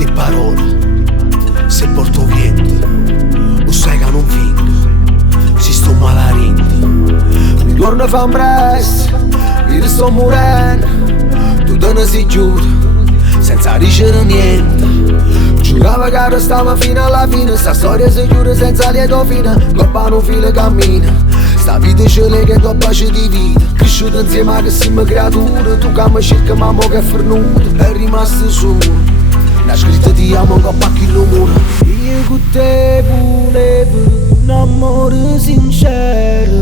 tutte parole, se porto vento, lo sai che non vinco, si sto malarindi. Mi torno a fare un presto, io sto morendo, tu te ne sei chiuso, senza dicere niente. Giurava che restava fino alla fine, sta storia si chiude senza lieto fine, coppa non fila cammina, sta vita ce l'è che do pace di vita. Cresciuto insieme a che siamo creature, tu che mi cerca ma mo che è fernuto, è rimasto solo. La scritta ti amo coppa a chi lo mura. Io con te volevo un amore sincero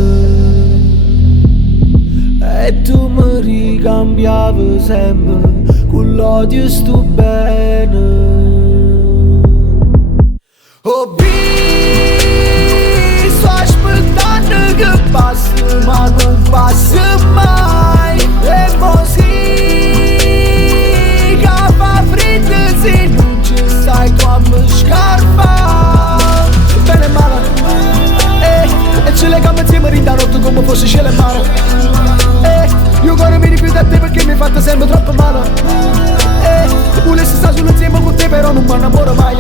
e tu mi ricambiavi sempre con l'odio sto bene. Oh B, sto aspettando che passi ma non passa mai. E mo sì che fa freddo se non ci stai tu a me scarpa. Bene e male, e ce le gambe insieme rinda notte come fosse cielo e mare. Io ancora mi rifiuto a te perché mi hai fatto sempre troppo male. Volessi stare solo insieme con te però non mi innamoro mai.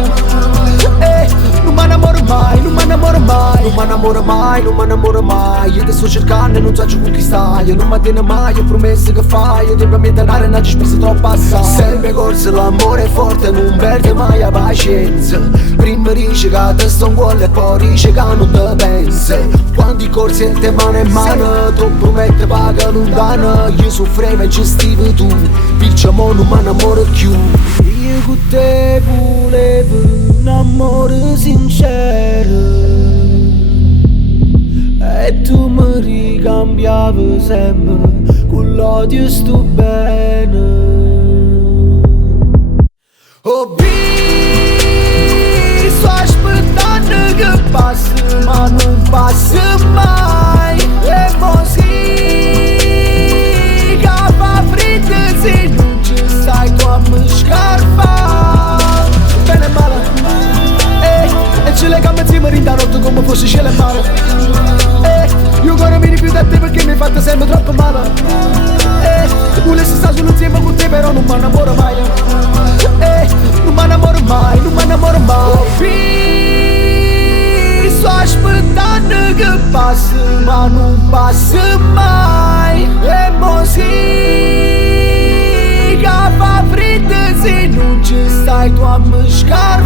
Non mi innamoro mai, non mi innamoro mai, non mi innamoro mai, non mi innamoro mai. Io ti sto cercando e non so con chi stai. Non mi tieni mai, ho promesso che fai. Io devo ammietare e non ci spesa troppo assai. Sempre corso l'amore è forte, non perde mai la pazienza. Prima dice che te sto in cuore e poi dice che non te pensa. Quando i corsi e te mano in mano, tu prometti paga lontana. Io soffrivo e gestivo tu, perciò mo non mi innamoro più. Io con te volevo un amore sincero e tu mi ricambiavi sempre con l'odio sto bene. Oh B, sto aspettando che passi ma non passa mai. E mo sì che fa freddo se non ci stai tu a me scarpa. Bene e male, e ce le gambe insieme rinda notte come fosse cielo e mare. Io ancora mi rifiuto a te perché mi hai fatto sempre troppo male. Volessi stare solo insieme con te però non mi innamoro mai. Non mi innamoro mai, non mi innamoro mai. Oh, sto aspettando che passi ma non passa mai. E mo sì che fa freddo se non ci stai tu a me scarpa.